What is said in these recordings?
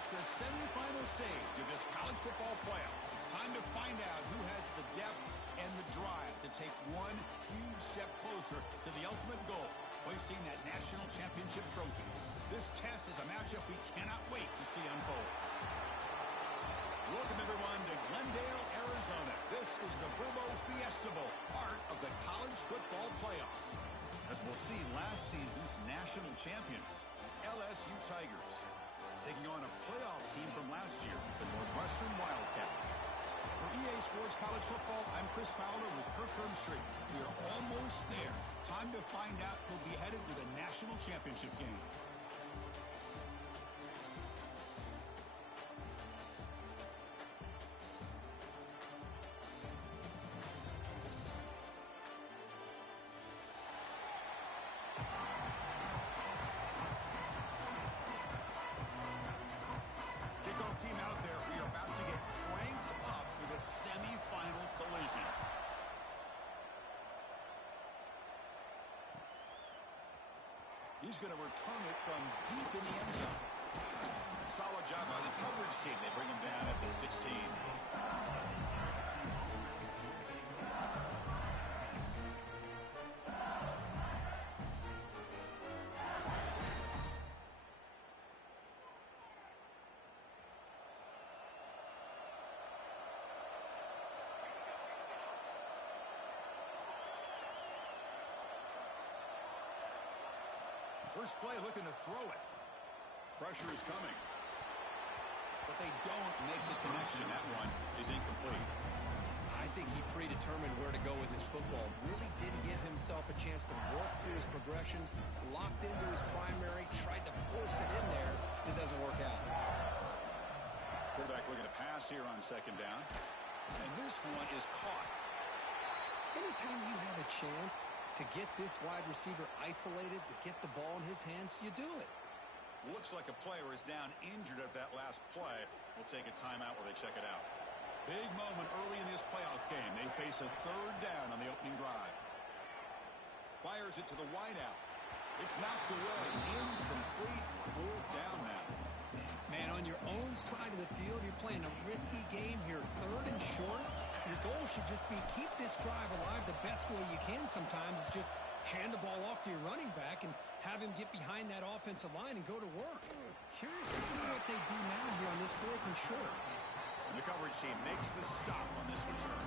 reached the semifinal stage of this college football playoff. It's time to find out who has the depth and the drive to take one huge step closer to the ultimate goal, hoisting that national championship trophy. This test is a matchup we cannot wait to see unfold. Welcome, everyone, to Glendale, Arizona. This is the Burbo Fiesta Bowl, part of the college football playoff. As we'll see, last season's national champions, LSU Tigers, taking on a playoff team from last year, the Northwestern Wildcats. For EA Sports College Football, I'm Chris Fowler with Kirk Herbstreit. We are almost there. Time to find out who'll be headed to the national championship game. Team out there, we are about to get cranked up with a semi-final collision. He's going to return it from deep in the end zone. Solid job by the coverage team. They bring him down at the 16. First play looking to throw it. Pressure is coming. But they don't make the connection. That one is incomplete. I think he predetermined where to go with his football. Really didn't give himself a chance to work through his progressions. Locked into his primary. Tried to force it in there. It doesn't work out. Quarterback looking to pass here on second down. And this one is caught. Anytime you have a chance to get this wide receiver isolated, to get the ball in his hands, you do it. Looks like a player is down injured at that last play. We'll take a timeout while they check it out. Big moment early in this playoff game. They face a third down on the opening drive. Fires it to the wideout. It's knocked away. Incomplete. Fourth down now. Man, on your own side of the field, you're playing a risky game here. Third and short. Your goal should just be keep this drive alive the best way you can sometimes is just hand the ball off to your running back and have him get behind that offensive line and go to work. Curious to see what they do now here on this fourth and short. And the coverage team makes the stop on this return.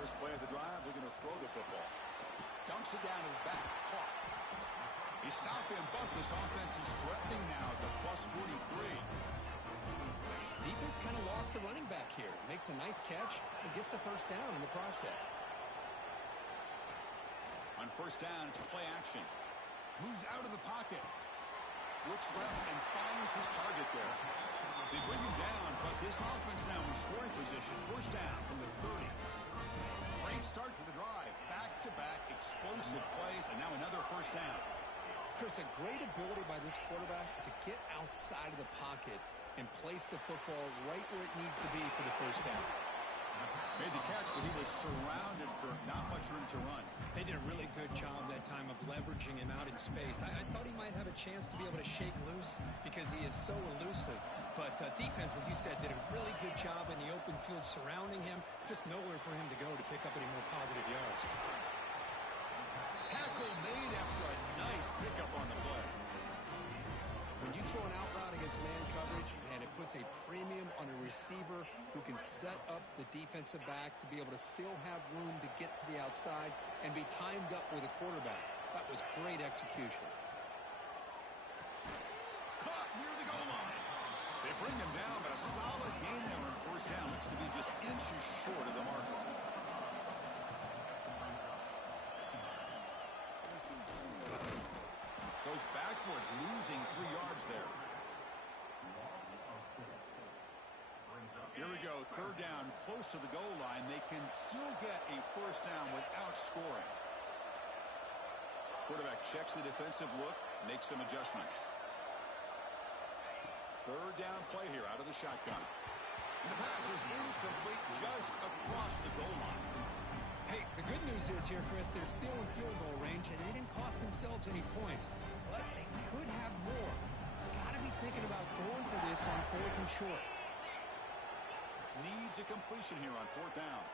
First play of the drive, they're going to throw the football. Dunks it down to the back. Caught. He's stopping, but this offense is threatening now at the plus 43. Defense kind of lost the running back here. Makes a nice catch and gets the first down in the process. On first down, it's play action. Moves out of the pocket. Looks left and finds his target there. They bring him down, but this offense now in scoring position. First down from the 30. Great start for the drive. Back-to-back explosive plays, and now another first down. Chris, a great ability by this quarterback to get outside of the pocket and place the football right where it needs to be for the first down. Made the catch, but he was surrounded for not much room to run. They did a really good job that time of leveraging him out in space. I thought he might have a chance to be able to shake loose because he is so elusive. But defense, as you said, did a really good job in the open field surrounding him. Just nowhere for him to go to pick up any more positive yards. Tackle made after a nice pickup on the play. When you throw an out route against man coverage, man, it puts a premium on a receiver who can set up the defensive back to be able to still have room to get to the outside and be timed up with a quarterback. That was great execution. Caught near the goal line. They bring him down, but a solid gain there on first down. Looks to be just inches short of the marker. Goes backwards, losing 3 yards there. Here we go, third down, close to the goal line. They can still get a first down without scoring. Quarterback checks the defensive look, makes some adjustments. Third down play here out of the shotgun. And the pass is incomplete just across the goal line. Hey, the good news is here, Chris, they're still in field goal range, and they didn't cost themselves any points. But they could have more. Got to be thinking about going for this on 4th and short. Needs a completion here on 4th down.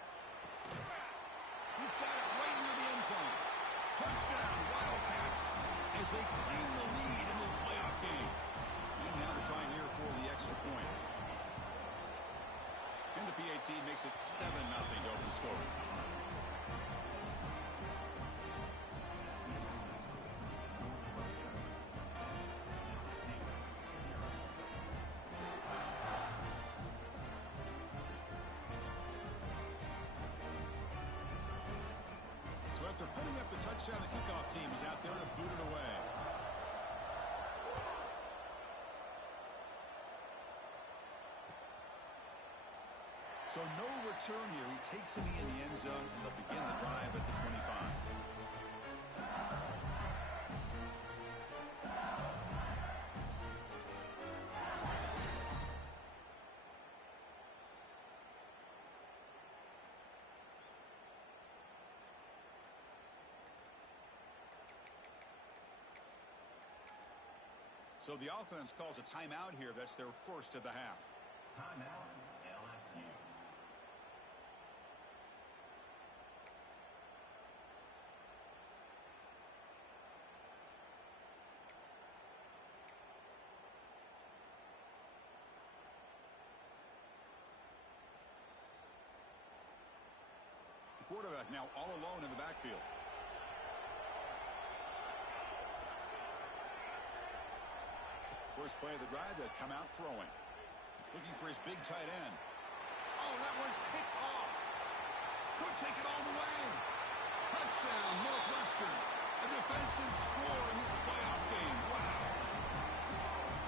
He's got it right near the end zone. Touchdown, Wildcats, as they claim the lead in this playoff game. And now to try here for the extra point. And the PAT makes it 7-0 to open the score. After putting up a touchdown, the kickoff team is out there to boot it away. So no return here. He takes it in the end zone, and they'll begin the drive at the 25. So the offense calls a timeout here. That's their first of the half. Timeout, LSU. The quarterback now all alone in the backfield. First play of the drive, they'll come out throwing. Looking for his big tight end. Oh, that one's picked off. Could take it all the way. Touchdown, Northwestern. A defensive score in this playoff game. Wow.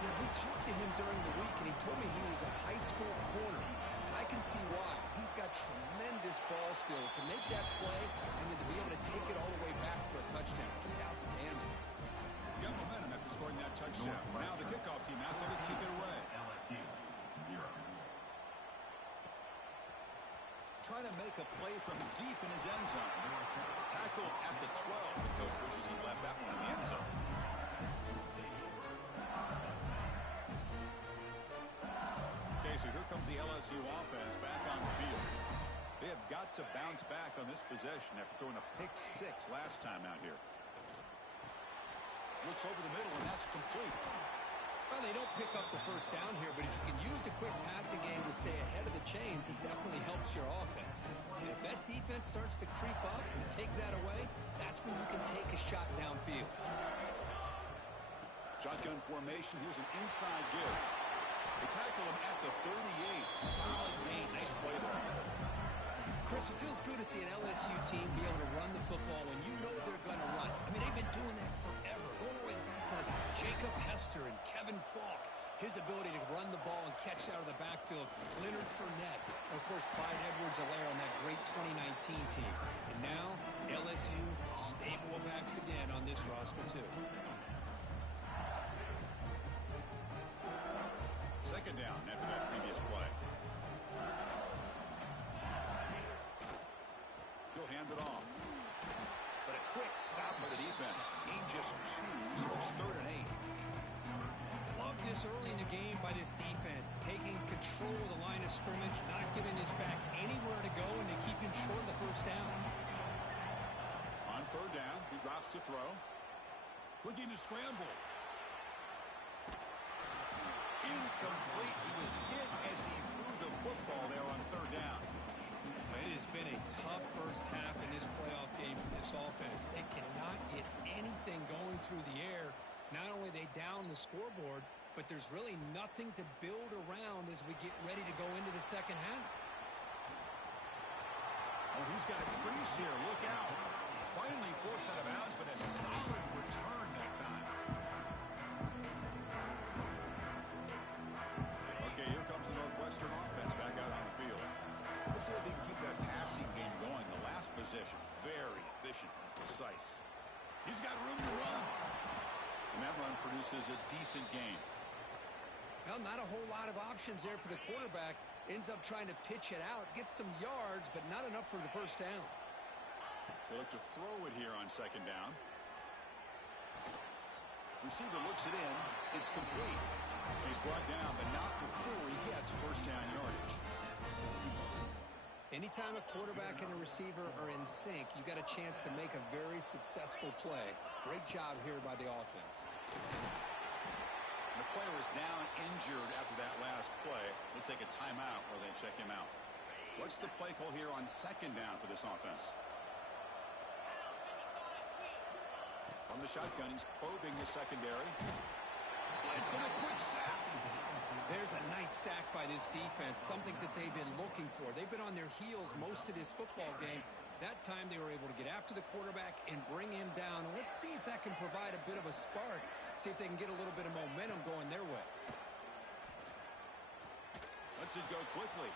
Yeah, we talked to him during the week, and he told me he was a high school corner. I can see why. He's got tremendous ball skills to make that play and then to be able to take it all the way back for a touchdown. Just outstanding. Got momentum after scoring that touchdown. Now the kickoff team out there to kick it away. LSU, 0. Trying to make a play from deep in his end zone. Tackle at the 12. The coach wishes he left that one in the end zone. Okay, so here comes the LSU offense back on the field. They have got to bounce back on this possession after throwing a pick 6 last time out here. Looks over the middle, and that's complete. Well, they don't pick up the first down here, but if you can use the quick passing game to stay ahead of the chains, it definitely helps your offense. And if that defense starts to creep up and take that away, that's when you can take a shot downfield. Shotgun formation. Here's an inside give. They tackle him at the 38. Solid gain. Nice play there. Chris, it feels good to see an LSU team be able to run the football when you know they're going to run. I mean, they've been doing that forever. Going all the way back to Jacob Hester and Kevin Falk. His ability to run the ball and catch out of the backfield. Leonard Fournette. And, of course, Clyde Edwards-Helaire on that great 2019 team. And now, LSU stable backs again on this roster, too. Second down after that previous play. He'll hand it off. But a quick stop by the defense. He just 2, so it's 3rd and 8. Love this early in the game by this defense. Taking control of the line of scrimmage, not giving this back anywhere to go, and to keep him short of the first down. On 3rd down, he drops to throw. Looking to scramble. Incomplete. He was hit as he threw the football there on 3rd down. It has been a tough first half in this playoff game for this offense. They cannot get anything going through the air. Not only are they down the scoreboard, but there's really nothing to build around as we get ready to go into the second half. Oh, he's got a crease here. Look out. Finally forced out of bounds, but a solid return that time. Okay, here comes the Northwestern offense back out on the field. Let's see if they can keep that passing game going. The last possession, very efficient and precise. He's got room to run. And that run produces a decent gain. Well, not a whole lot of options there for the quarterback. Ends up trying to pitch it out, gets some yards, but not enough for the first down. They look to throw it here on second down. Receiver looks it in. It's complete. He's brought down, but not before he gets first down yardage. Anytime a quarterback and a receiver are in sync, you got a chance to make a very successful play. Great job here by the offense. The player is down injured after that last play. Looks like a timeout where they check him out. What's the play call here on second down for this offense? On the shotgun, he's probing the secondary. Blitz and a quick sack. There's a nice sack by this defense, something that they've been looking for. They've been on their heels most of this football game. That time they were able to get after the quarterback and bring him down. And let's see if that can provide a bit of a spark, see if they can get a little bit of momentum going their way. Lets it go quickly.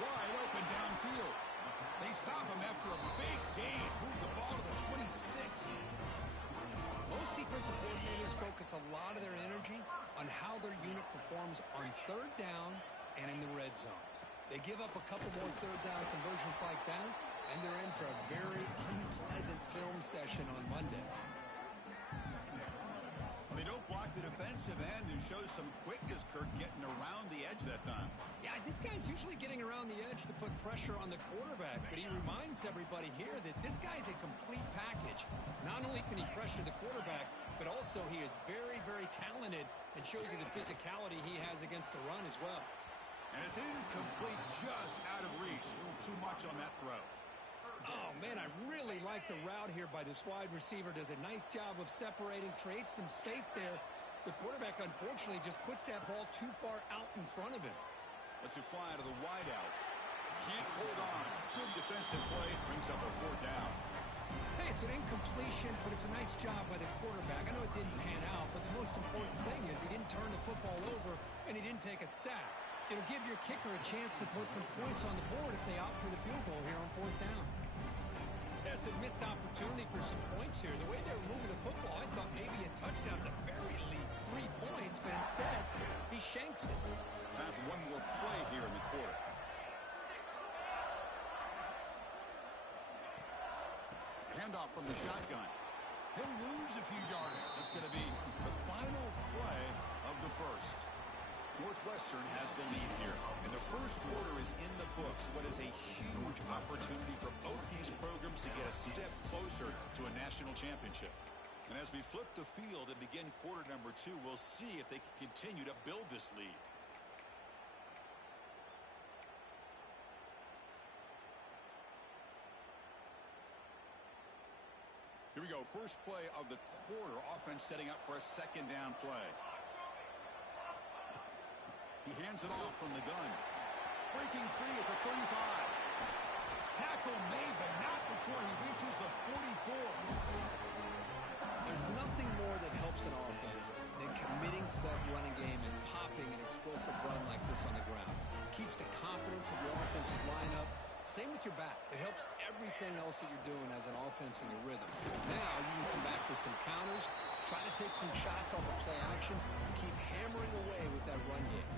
Wide open downfield. They stop him after a big gain. Move the ball to the 26. Most defensive coordinators focus a lot of their energy on how their unit performs on third down and in the red zone. They give up a couple more third down conversions like that, and they're in for a very unpleasant film session on Monday. Well, they don't block the defensive end and shows some quickness, Kirk, getting around the edge that time. Yeah, this guy's usually getting around the edge to put pressure on the quarterback, but he reminds everybody here that this guy's a complete package. Not only can he pressure the quarterback, but also he is very, very talented and shows you the physicality he has against the run as well. And it's incomplete, just out of reach. A little too much on that throw. Oh, man, I really like the route here by this wide receiver. Does a nice job of separating, creates some space there. The quarterback, unfortunately, just puts that ball too far out in front of him. Lets it fly to the wideout. Can't hold on. Good defensive play. Brings up a fourth down. Hey, it's an incompletion, but it's a nice job by the quarterback. I know it didn't pan out, but the most important thing is he didn't turn the football over and he didn't take a sack. It'll give your kicker a chance to put some points on the board if they opt for the field goal here on fourth down. That's a missed opportunity for some points here. The way they were moving the football, I thought maybe a touchdown, at the very least 3 points, but instead, he shanks it. Time for one more play here in the quarter. Handoff from the shotgun. He'll lose a few yardage. That's going to be the final play of the first. Northwestern has the lead here, and the first quarter is in the books. What is a huge opportunity for both these programs to get a step closer to a national championship. And as we flip the field and begin quarter number 2, we'll see if they can continue to build this lead. Here we go. First play of the quarter. Offense setting up for a second down play. He hands it off from the gun. Breaking free at the 35. Tackle made, but not before he reaches the 44. There's nothing more that helps an offense than committing to that running game and popping an explosive run like this on the ground. Keeps the confidence of your offensive lineup. Same with your back. It helps everything else that you're doing as an offense in your rhythm. Now you can come back with some counters, try to take some shots off of play action, and keep hammering away with that run game.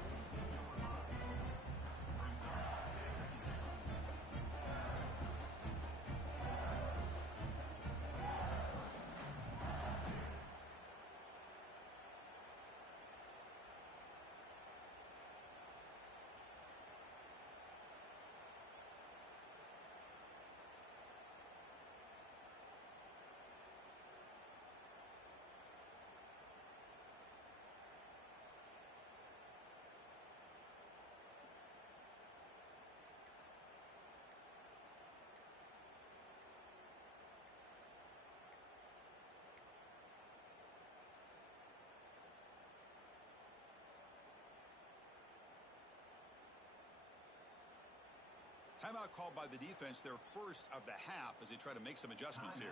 Timeout called by the defense, their first of the half, as they try to make some adjustments here.